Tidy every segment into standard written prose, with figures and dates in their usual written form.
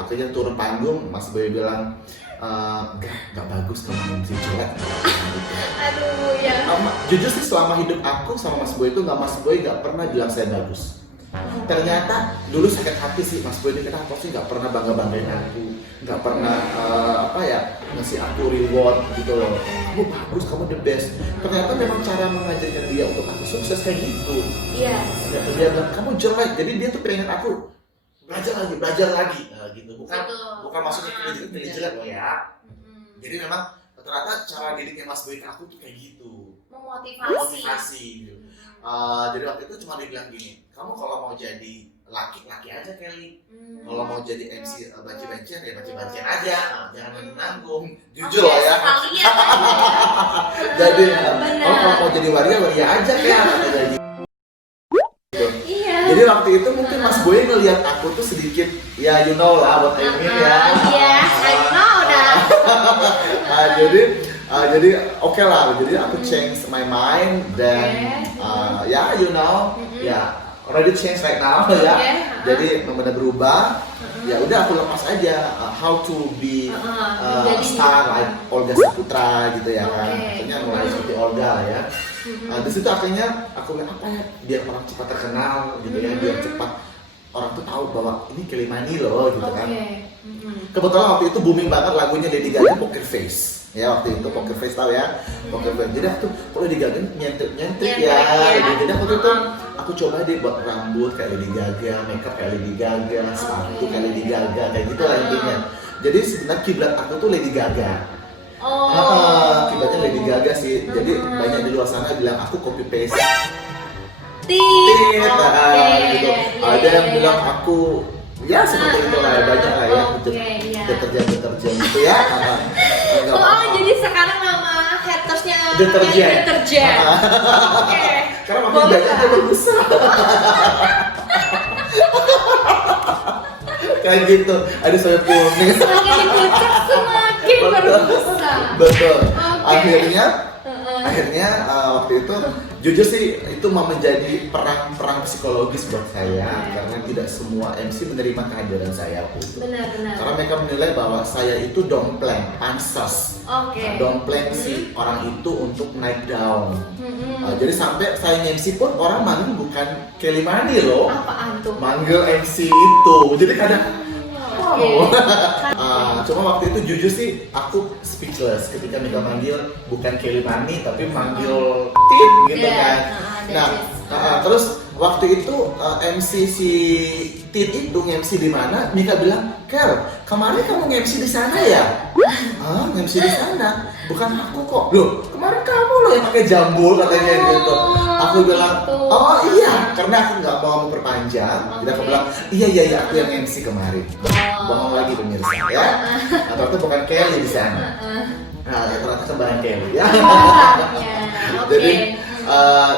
akhirnya turun panggung, Mas Boy bilang gak bagus kamu MC jelek. Aduh ya. Jujur sih selama hidup aku sama Mas Boy itu Mas Boy gak pernah bilang saya bagus. Ternyata dulu sakit hati sih, Mas Boy ini kenapa sih gak pernah bangga-banggain aku, gak pernah ngasih aku reward gitu loh. Kamu bagus, kamu the best. Ternyata memang cara mengajarkan dia untuk aku sukses kayak gitu. Iya. Dia bilang kamu jelek, jadi dia tuh pengen aku belajar lagi gitu. Bukan maksudnya pilih jelek loh ya. Jadi memang ternyata cara didiknya Mas Boy ke aku tuh kayak gitu. Memotivasi gitu. Jadi waktu itu cuma dibilang gini, kamu kalau mau jadi laki aja Kelly. Kalau mau jadi MC banci-bancian ya banci-bancian aja, jangan nanggung. Jujur lah ya. Jadi kalau mau jadi waria aja kan. Jadi waktu itu mungkin Mas Boy ngelihat aku tuh sedikit ya you know lah what I mean ya. Iya, I know dah. Jadi oke lah, jadi aku change my mind dan ya you know ya already change right now ya. Jadi benar berubah. Ya udah aku lepas aja how to be star like Olga Saputra gitu ya kan. Akhirnya mulai seperti Olga lah ya. Di situ akhirnya aku bilang apa ya biar orang cepat terkenal gitu ya, biar cepat orang tuh tahu bahwa ini Kelly Money loh gitu kan. Kebetulan waktu itu booming banget lagunya Lady Gaga Poker Face. Ya waktu itu Poker Face tahu ya. Poker Face. Jadi aku tuh kalau Lady Gaga nyentrik ya. Jadi waktu itu aku coba deh buat rambut kayak Lady Gaga, makeup kayak Lady Gaga, sepatu kayak Lady Gaga, kayak gitu lah intinya. Jadi sebenarnya kiblat aku tuh Lady Gaga. Kiblatnya Lady Gaga sih. Jadi banyak di luar sana bilang aku copy paste. Gitu. Ada yang bilang aku ya seperti itu lah, banyak lah ya. Deterjen gitu ya. Jadi sekarang nama hatersnya deterjen. Karena makin banyak dia berbesar. Kayak gitu, ada saya kuning. Semakin dikucek semakin berbesar. Betul. Akhirnya waktu itu jujur sih itu mau menjadi perang psikologis buat saya karena tidak semua MC menerima kehadiran saya waktu itu. Benar. Karena mereka menilai bahwa saya itu dompleng, pansos. Dompleng si orang itu untuk naik down. Jadi sampai saya MC pun orang manggil bukan Kelly Money loh. Apaan tuh? Manggil MC itu. Jadi kadang cuma waktu itu jujur sih aku speechless ketika mereka manggil bukan Kelly Money tapi manggil Tit gitu kan. Terus waktu itu MC si Tit itu MC di mana? Mika bilang, "Kel, kemarin kamu MC di sana ya?" MC di sana? Bukan aku kok. Loh, kemarin kamu loh yang pakai jambul katanya gitu. Aku bilang, "Oh iya," karena aku nggak mau memperpanjang. Jadi aku bilang, "Iya, aku yang MC kemarin." Bohong lagi pemirsa ya. Atau bukan Kelly di sana. Ternyata kembaran Kelly ya. Jadi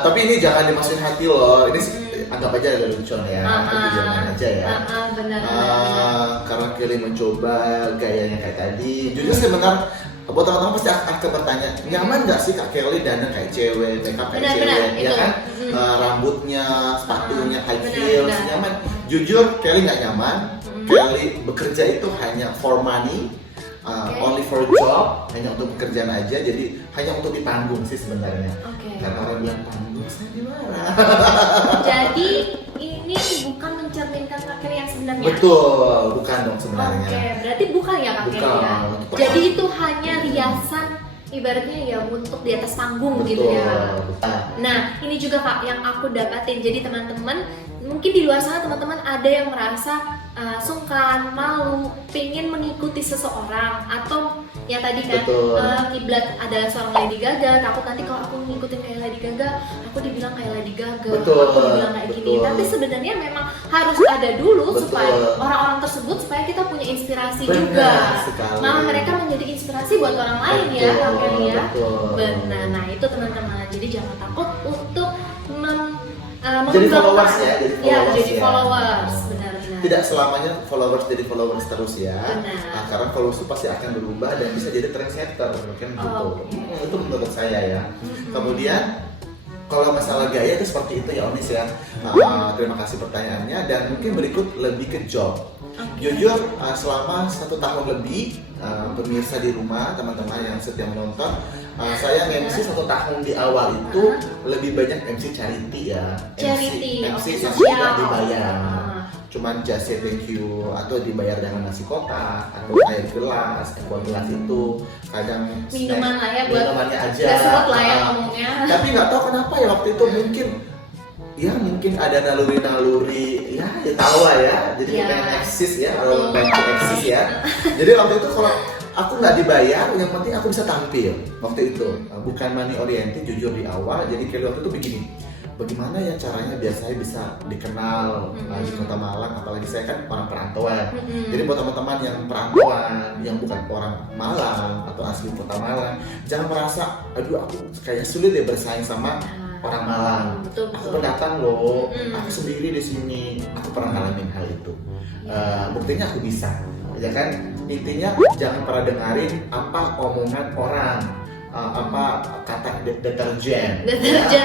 tapi ini jangan dimasukin hati loh. Ini anggap aja ada lucuan ya. Jangan aja ya. Karena Kelly mencoba gayanya kayak tadi. Jujur sebentar buat teman-teman pasti akan bertanya, nyaman nggak sih Kak Kelly dandan kayak cewek, makeup kayak cewek, ya kan? Rambutnya, sepatunya, high heels, nyaman? Jujur Kelly nggak nyaman. Kelly bekerja itu hanya for money, only for job, hanya untuk pekerjaan aja, jadi hanya untuk di panggung sih sebenarnya. Karena orang bilang panggung, saya dimarah. Jadi ini bukan mencerminkan Kak Kelly yang sebenarnya. Betul, bukan dong sebenarnya. Berarti bukan ya Kak Kelly ya. Jadi itu hanya riasan ibaratnya ya untuk di atas panggung gitu ya. Nah ini juga Kak yang aku dapatin. Jadi teman-teman mungkin di luar sana teman-teman ada yang merasa sungkan, malu, pengen mengikuti seseorang atau ya tadi kan kiblat adalah seorang Lady Gaga, takut nanti kalau aku ngikutin kayak Lady Gaga aku dibilang kayak Lady Gaga, aku dibilang kayak gini. Tapi sebenarnya memang harus ada dulu supaya orang-orang tersebut supaya kita punya inspirasi juga. Malah mereka menjadi inspirasi buat orang lain ya Kak ya. Benar. Nah itu teman-teman, jadi jangan takut untuk jadi followers ya, jadi followers. Benar. Tidak selamanya followers jadi followers terus ya. Karena followers itu pasti akan berubah dan bisa jadi trendsetter kan gitu. Itu menurut saya ya. Kemudian Kalau masalah gaya itu seperti itu ya Onis ya. Terima kasih pertanyaannya, dan mungkin berikut lebih ke job. Jujur selama 1 tahun lebih, pemirsa di rumah, teman-teman yang setia menonton, saya MC 1 tahun di awal itu lebih banyak MC charity ya. MC yang tidak dibayar. Cuman just say thank you, atau dibayar dengan nasi kotak, atau air gelas, aqua gelas itu kadang minuman lah ya, buat minumannya aja. Gak serot lah ya ngomongnya. Tapi nggak tahu kenapa ya waktu itu mungkin ada naluri ya tahu lah ya. Jadi pengen eksis ya, kalau pengen eksis ya. Jadi waktu itu kalau aku nggak dibayar, yang penting aku bisa tampil waktu itu. Bukan money oriented jujur di awal. Jadi kayak waktu itu begini, bagaimana ya caranya biar saya bisa dikenal di Kota Malang, apalagi saya kan orang perantauan. Jadi buat teman-teman yang perantauan, yang bukan orang Malang atau asli Kota Malang, jangan merasa aduh aku kayak sulit deh bersaing sama orang Malang. Aku pendatang loh, aku sendiri di sini, aku pernah ngalamin hal itu. Buktinya aku bisa, ya kan? Intinya jangan pernah dengerin apa omongan orang, apa kata deterjen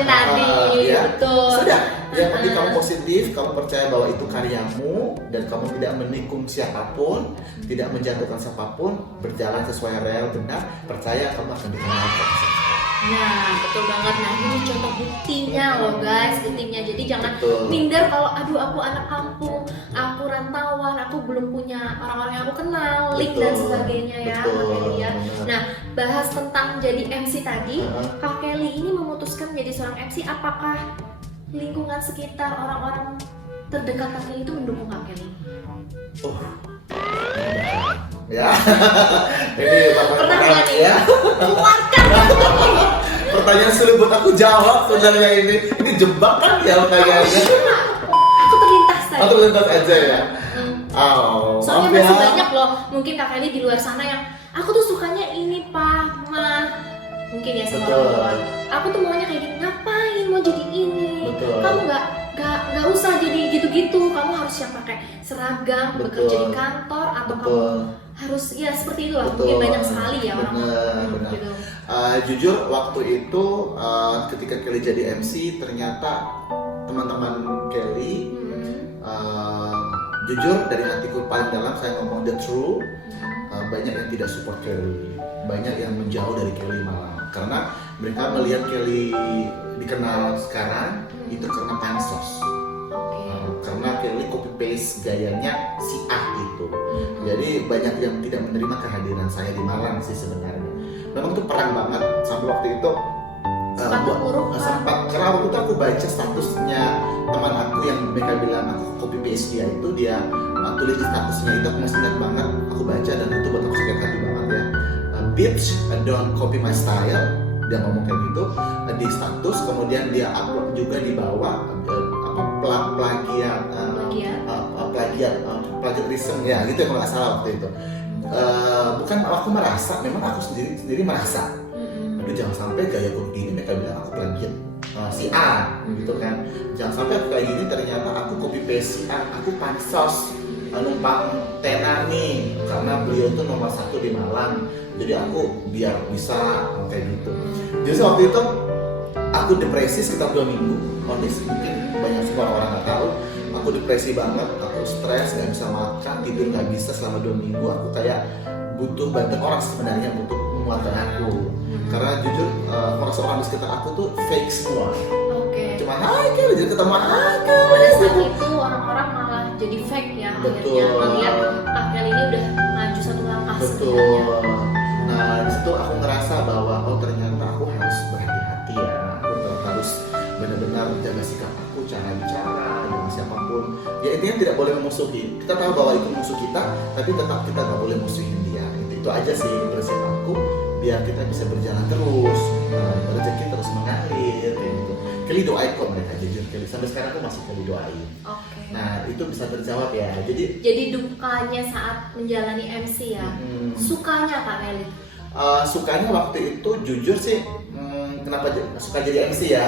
tadi, ya. betul. Sudah, yang penting kamu positif, kamu percaya bahwa itu karyamu dan kamu tidak menikung siapapun, tidak menjatuhkan siapapun, berjalan sesuai rel benar, percaya kamu akan dikenal. Nah, betul banget. Nah, ini contoh buktinya loh guys, buktinya. Jadi jangan minder kalau aduh aku anak kampung, aku rantauan, aku belum punya orang-orang yang aku kenal, link dan sebagainya ya, Kak Kelly ya. Nah, bahas tentang jadi MC tadi, Kak Kelly ini memutuskan jadi seorang MC, apakah lingkungan sekitar orang-orang terdekat Kak Kelly itu mendukung Kak Kelly? Ya, ini pernah nggak nih? Ya. Keluarkan. Pertanyaan sulit buat aku jawab sebenarnya ini jebakan ya kayaknya. Aku terlintas tadi. Atau terlintas aja ya. Soalnya masih banyak loh, mungkin Kak Kelly di luar sana yang aku tuh sukanya ini Pak, Ma. Mungkin ya sama orang. Aku tuh maunya kayak gini, ngapain mau jadi ini? Kamu nggak usah jadi gitu-gitu, kamu harus yang pakai seragam, bekerja di kantor, atau kamu harus ya seperti itu lah. Mungkin banyak sekali ya orang gitu. Jujur waktu itu ketika Kelly jadi MC, ternyata teman-teman Kelly jujur dari hatiku paling dalam saya ngomong the truth, banyak yang tidak support Kelly, banyak yang menjauh dari Kelly malah karena mereka melihat Kelly dikenal sekarang itu karena pansos. Karena Kelly copy paste gayanya si A itu. Jadi banyak yang tidak menerima kehadiran saya di Malang sih sebenarnya. Memang itu perang banget sampai waktu itu sempat karena waktu itu aku baca statusnya teman aku yang mereka bilang aku copy paste dia itu, dia tulis di statusnya itu, aku masih ingat banget, aku baca dan itu buat aku sakit hati banget ya. Bitch, don't copy my style, dia ngomong kayak gitu di status, kemudian dia upload juga di bawah plagiarism ya gitu ya kalau nggak salah waktu itu. Bukan aku merasa, memang aku sendiri merasa aduh jangan sampai gaya gue begini mereka bilang aku plagiat si A gitu kan, jangan sampai aku kayak gini ternyata aku copy paste si A, aku pansos numpang tenar nih karena beliau tuh nomor 1 di Malang, jadi aku biar bisa kayak gitu. Jadi waktu itu aku depresi sekitar 2 minggu, mungkin banyak semua orang nggak tahu. Aku depresi banget, aku stres, nggak bisa makan, tidur nggak bisa selama 2 minggu. Aku kayak butuh bantuan orang sebenarnya untuk menguatkan aku. Karena jujur orang-orang di sekitar aku tuh fake semua. Cuma hai Kelly, jadi ketemu hai Kelly. Pada saat itu orang-orang malah jadi fake ya. Akhirnya melihat Kak Kelly ini udah maju 1 langkah sebenarnya. Nah disitu aku ngerasa bahwa ternyata aku harus berhati-hati ya. Aku harus benar-benar jaga sikap aku, cara bicara dengan siapapun. Ya intinya tidak boleh memusuhi. Kita tahu bahwa itu musuh kita, tapi tetap kita nggak boleh musuhin dia. Itu aja sih prinsip aku, biar kita bisa berjalan terus, rezeki terus mengalir gitu. Kelly doain kok mereka, jujur Kelly sampai sekarang aku masih Kelly doain. Nah itu bisa terjawab ya. Jadi dukanya saat menjalani MC ya. Sukanya Kak Kelly? Sukanya waktu itu jujur sih, kenapa suka jadi MC ya?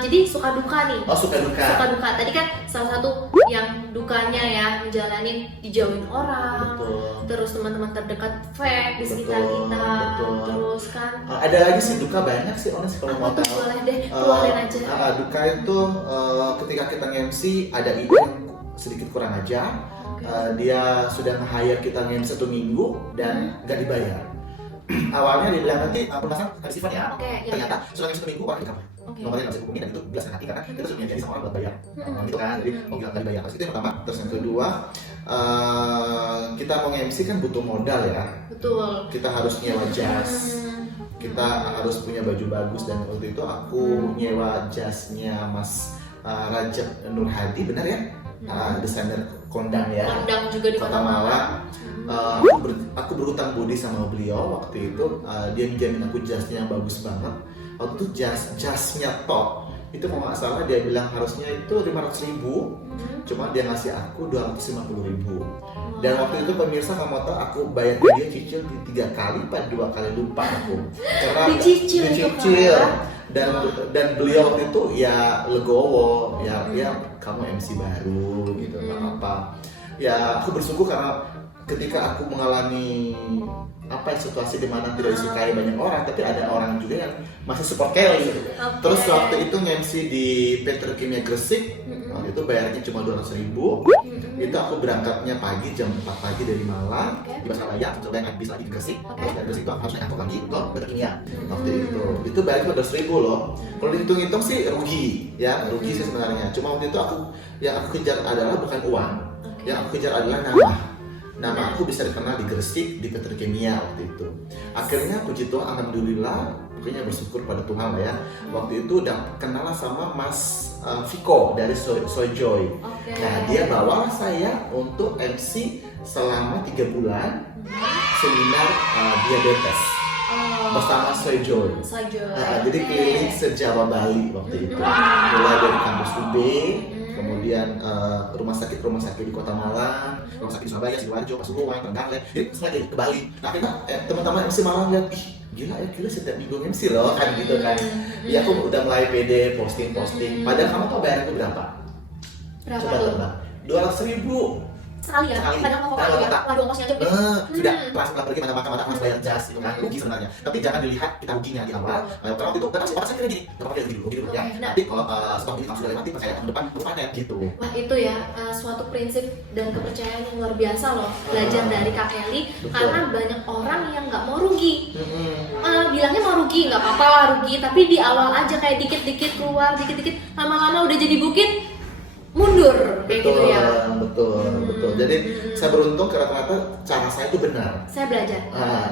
Jadi suka duka nih. Suka duka. Suka duka. Tadi kan salah satu yang dukanya ya menjalani dijauhin orang. Betul. terus teman-teman terdekat fake di sekitar Betul, kita, betul. terus kan Ada lagi sih duka banyak sih honest kalau apa mau tuh, tahu. boleh deh keluarin aja. Duka itu ketika kita nge-MC ada event sedikit kurang aja. Dia sudah nge-hire kita nge-MC 1 minggu dan nggak dibayar. Awalnya dia bilang nanti penasaran ada event ya. Oke, ya. Ternyata sudah nge-MC 1 minggu orang di kamar. Oke. Nomornya nggak bisa hubungi dan itu belas hati karena kita sudah janji sama orang buat bayar. Gitu kan, jadi mau bilang nggak dibayar. Terus itu yang pertama. Terus yang kedua, kita mau nge-MC kan butuh modal ya. Betul. Kita harus nyewa jas. Kita harus punya baju bagus dan waktu itu aku nyewa jasnya Mas Rajab Nur Hadi, benar ya? Desainer kondang ya. Kondang juga di Kota Malang. Aku berutang budi sama beliau waktu itu. Dia minjamin aku jasnya yang bagus banget. Waktu itu jasnya top. Itu kalau nggak salah dia bilang harusnya itu 500.000, cuma dia ngasih aku 250.000. Dan waktu itu pemirsa kamu tahu aku bayar dia cicil di 3 kali, 2 kali lupa aku. Karena Dicicil. dan beliau waktu itu ya legowo, ya kamu MC baru gitu, nggak apa-apa. Ya aku bersyukur karena ketika aku mengalami situasi di mana tidak disukai banyak orang, tapi ada orang juga yang masih support Kelly. Terus waktu itu nge-MC di Petrokimia Gresik, waktu itu bayarnya cuma 200.000. Itu aku berangkatnya pagi jam 4 pagi dari Malang, di Basaraya, coba yang habis lagi di Gresik. Terus dari Gresik itu harus naik angkot lagi ke Petrokimia. Waktu itu bayarnya 200.000 loh. Kalau dihitung-hitung sih rugi sih sebenarnya. Cuma waktu itu yang aku kejar adalah bukan uang, yang aku kejar adalah nama aku bisa dikenal di Gresik, di Petrokimia waktu itu. Akhirnya puji Tuhan, alhamdulillah, pokoknya bersyukur pada Tuhan lah ya. Waktu itu udah kenal sama Mas Viko dari Sojoy. Nah, dia bawa saya untuk MC selama 3 bulan seminar diabetes bersama Sojoy. Jadi keliling se-Jawa Bali waktu itu. Mulai dari kampus UB, kemudian rumah sakit di Kota Malang, rumah sakit di Surabaya, Sidoarjo, Pasuruan, Trenggalek, jadi sengaja ke Bali. Nah, akhirnya teman-teman MC Malang lihat, gila setiap minggu MC loh kan gitu kan. Ya aku udah mulai pede posting. Padahal kamu tau bayarnya itu berapa? Coba tebak. 200.000 sekali ya, padahal mau kok ya, waduh ongkosnya aja sudah langsung pergi mana harus bayar jas itu kan, rugi sebenarnya. Tapi jangan dilihat kita ruginya di awal. Karena waktu itu tetap sih saya kira gini, gitu ya. Nanti kalau stok ini sudah mati percaya tahun depan rupanya gitu. Wah itu ya suatu prinsip dan kepercayaan yang luar biasa loh, belajar dari Kak Kelly. Karena banyak orang yang nggak mau rugi, bilangnya mau rugi nggak apa-apa lah rugi, tapi di awal aja kayak dikit-dikit keluar, dikit-dikit lama-lama udah jadi bukit, mundur kayak gitu ya. Betul. Jadi saya beruntung karena ternyata cara saya itu benar. Saya belajar.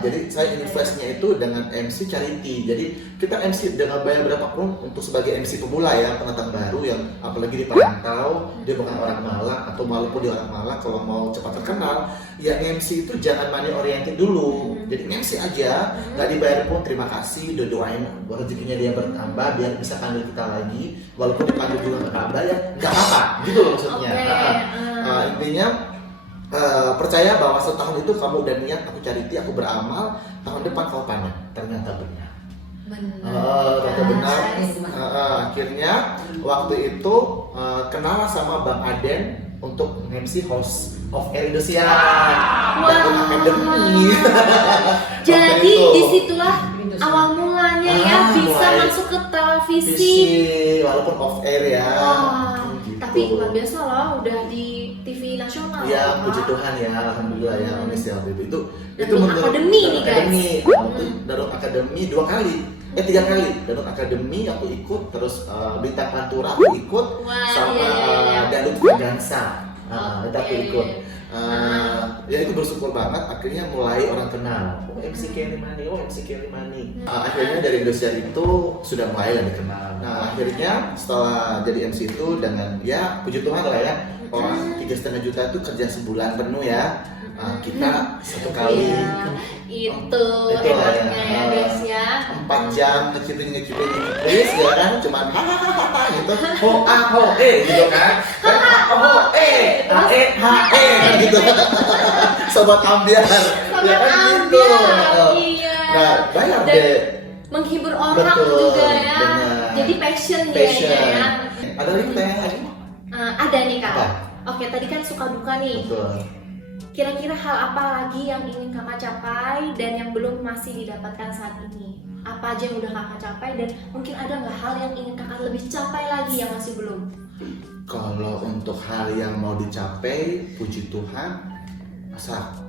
Jadi saya investnya itu dengan MC charity. Jadi kita MC dengan bayar berapapun untuk sebagai MC pemula ya, pendatang baru yang apalagi di perantau, dia bukan orang Malang atau walaupun dia orang Malang, kalau mau cepat terkenal, ya MC itu jangan money oriented dulu. Jadi MC aja, nggak dibayar pun terima kasih, udah doain rezekinya dia bertambah biar bisa panggil kita lagi, walaupun dipanggil juga nggak bayar, nggak apa-apa, gitu loh maksudnya. Intinya percaya bahwa setahun itu kamu udah niat aku charity, aku beramal, tahun depan kau panen. Ternyata benar. Akhirnya waktu itu kenal sama Bang Aden untuk MC host of Air Indonesia dan Academy. Jadi disitulah awal mulanya ya bisa masuk ke televisi walaupun off air ya. Gitu. Tapi luar biasa loh, udah di TV nasional. Ya puji Tuhan ya, alhamdulillah ya, Indonesia itu menurut Akademi nih guys. Darut Akademi 2 kali. 3 kali Darut Akademi aku ikut, terus Bintang Pantura aku ikut, sama Darut Dansa itu aku ikut. Ya itu bersyukur banget, akhirnya mulai orang kenal MC Kelly Money. Akhirnya dari Indonesia itu sudah mulai lah dikenal. Nah akhirnya setelah jadi MC itu dengan ya puji Tuhan lah ya, orang 3,5 juta itu kerja sebulan penuh ya. Kita 1 kali itu enaknya ya guys ya, 4 jam ngecipin ya kan, cuman hahaha gitu, gitu kan, gitu, sobat ambiar ya kan gitu. Nah bayar deh, menghibur orang juga ya, jadi passion ya. Ada lagi pertanyaan lagi? Ada nih Kak. Oke, tadi kan suka duka nih. Kira-kira hal apa lagi yang ingin kakak capai dan yang belum masih didapatkan saat ini? Apa aja yang udah kakak capai dan mungkin ada nggak hal yang ingin kakak lebih capai lagi yang masih belum? Kalau untuk hal yang mau dicapai, puji Tuhan,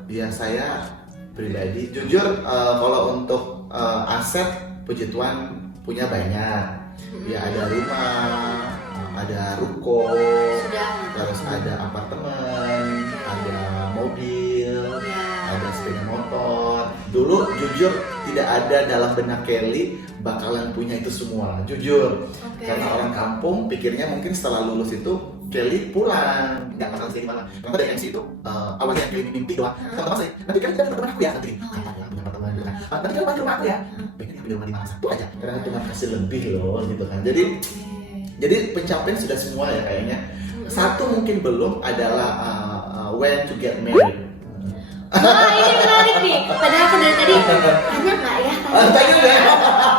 ya saya pribadi jujur kalau untuk aset, puji Tuhan punya banyak. Ya ada rumah, ada ruko, terus ada apartemen, ada mobil, ada sepeda motor. Dulu jujur tidak ada dalam benak Kelly bakalan punya itu semua, jujur. Karena orang kampung pikirnya mungkin setelah lulus itu Kelly pulang, nggak bakal stay di Malang. Karena dari MC itu awalnya Kelly mimpi doang, teman-teman saya, nanti kan kita teman aku ya, nanti kapan ya punya teman gitu kan, nanti kan main rumah aku ya, pengen ya punya rumah di Malang satu aja, karena Tuhan kasih lebih loh gitu kan. Jadi pencapaian sudah semua ya kayaknya. Satu mungkin belum adalah when to get married. Wah, ini menarik nih. Padahal aku dari tadi tanya nggak ya?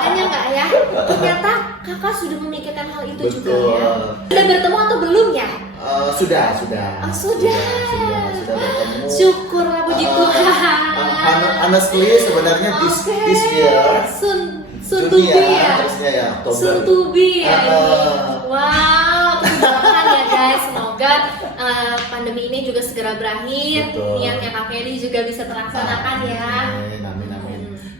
Tanya nggak ya? Ternyata kakak sudah memikirkan hal itu juga ya. Sudah bertemu atau belum ya? Sudah. Oh, sudah bertemu. Syukurlah, puji Tuhan. Honestly sebenarnya this year Soon to be ya. Harusnya ya Oktober. Soon to be ya. Wow, doakan ya guys. Semoga pandemi ini juga segera berakhir. Betul. Niatnya Kak Kelly juga bisa terlaksanakan ya. Amin.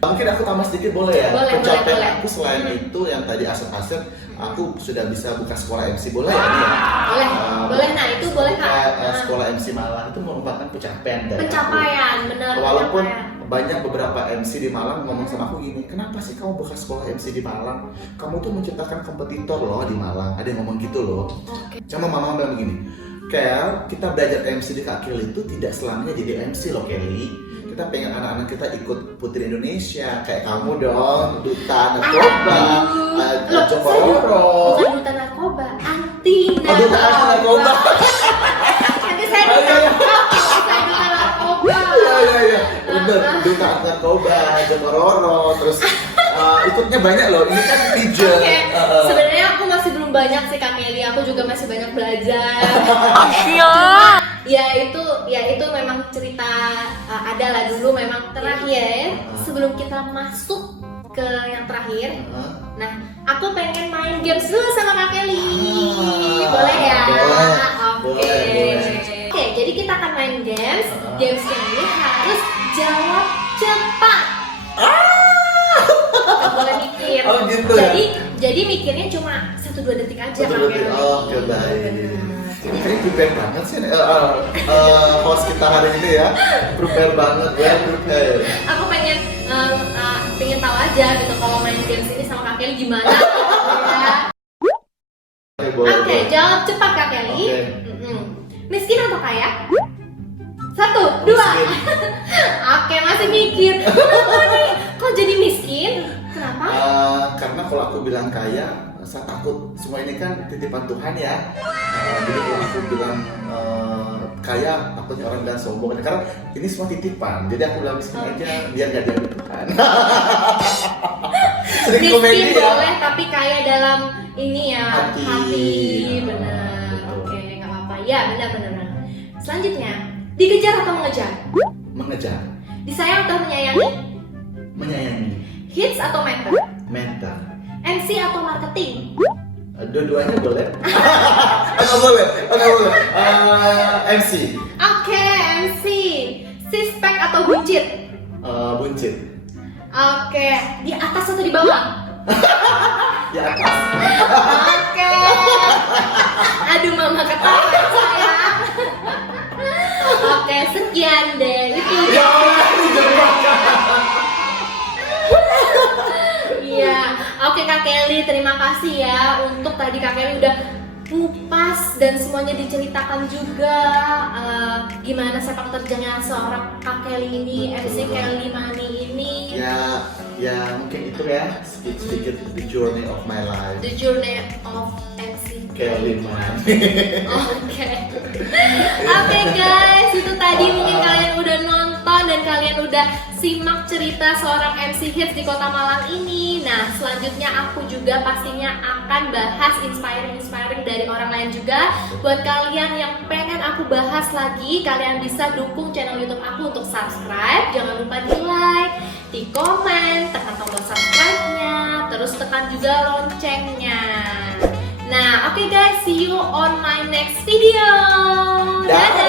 Mungkin aku tambah sedikit boleh ya? Pencapaian boleh. aku selain itu yang tadi aset-aset, aku sudah bisa buka sekolah MC, boleh ya? Nia? Boleh. Nah itu boleh Kak. Sekolah MC Malang itu merupakan pencapaian dari Pencapaian, benar. Walaupun pencapaian. banyak beberapa MC di Malang ngomong sama aku gini, kenapa sih kamu buka sekolah MC di Malang? Kamu tuh menciptakan kompetitor loh di Malang. Ada yang ngomong gitu loh. Cuma mama bilang begini, Kel, kita belajar MC di Kak Kelly itu tidak selamanya jadi MC loh Kelly. Kita pengen anak-anak kita ikut Putri Indonesia kayak kamu dong, Duta Narkoba, Jombororo. Bukan Duta Narkoba, anti narkoba. Duta Narkoba. Nanti saya Duta Narkoba. Iya. Bener, Duta Narkoba, Jombororo, terus ikutnya banyak loh. Ini kan pigeon. Sebenarnya aku masih belum banyak sih Kak Kelly, aku juga masih banyak belajar. Ya itu memang cerita adalah dulu memang terakhir sebelum kita masuk ke yang terakhir. Nah, aku pengen main games dulu sama Kak Kelly. Boleh ya? Oke, jadi kita akan main games. Games yang ini harus jawab cepat. Gak boleh mikir. Oh gitu Jadi mikirnya cuma 1-2 detik aja Kak Kelly. Oke, baik. Ini kayaknya prepare banget sih host kita hari ini ya. Prepare banget, prepare. Aku pengen tahu aja gitu kalau main games ini sama Kak Kelly gimana. Oke, jawab cepat Kak Kelly. Miskin atau kaya? 1, 2. Oke, masih mikir. Kenapa nih? Kok jadi miskin? Kenapa? Karena kalau aku bilang kaya, saya takut semua ini kan titipan Tuhan ya. Jadi kalau aku bilang kaya, takutnya orang bilang sombong. Karena ini semua titipan. Jadi aku bilang miskin aja, biar gak diambil Tuhan. Sering miskin komedi ya. Boleh, tapi kaya dalam ini ya hati. Ya, benar. Oke, nggak apa-apa. Ya, benar. Selanjutnya, dikejar atau mengejar? Mengejar. Disayang atau menyayangi? Menyayangi. Hits atau mentor? Mentor. MC atau marketing? Dua-duanya boleh. Enggak boleh. MC. Oke, MC. Six-pack atau buncit? Buncit. Oke, di atas atau di bawah? Di atas. Oke. Aduh, mama ketawa sayang. Oke, sekian deh. Itu Ya Allah, ini jebak. Iya. Oke Kak Kelly, terima kasih ya untuk tadi Kak Kelly udah ngupas dan semuanya diceritakan juga gimana sepak terjangnya seorang Kak Kelly ini, MC Kelly Mani ini. Ya mungkin itu ya sedikit the journey of my life. The journey of MC Kelly Mami. Oke guys, itu tadi mungkin kalian udah nonton dan kalian udah simak cerita seorang MC hits di Kota Malang ini. Nah, selanjutnya aku juga pastinya akan bahas inspiring dari orang lain juga. Buat kalian yang pengen aku bahas lagi, kalian bisa dukung channel YouTube aku untuk subscribe. Jangan lupa di like, di komen, tekan tombol subscribe-nya, terus tekan juga loncengnya. Nah, oke guys, see you on my next video. Dadah.